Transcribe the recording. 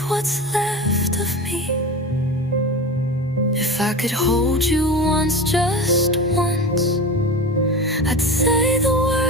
what's left of me. If I could hold you once, just once, I'd say the word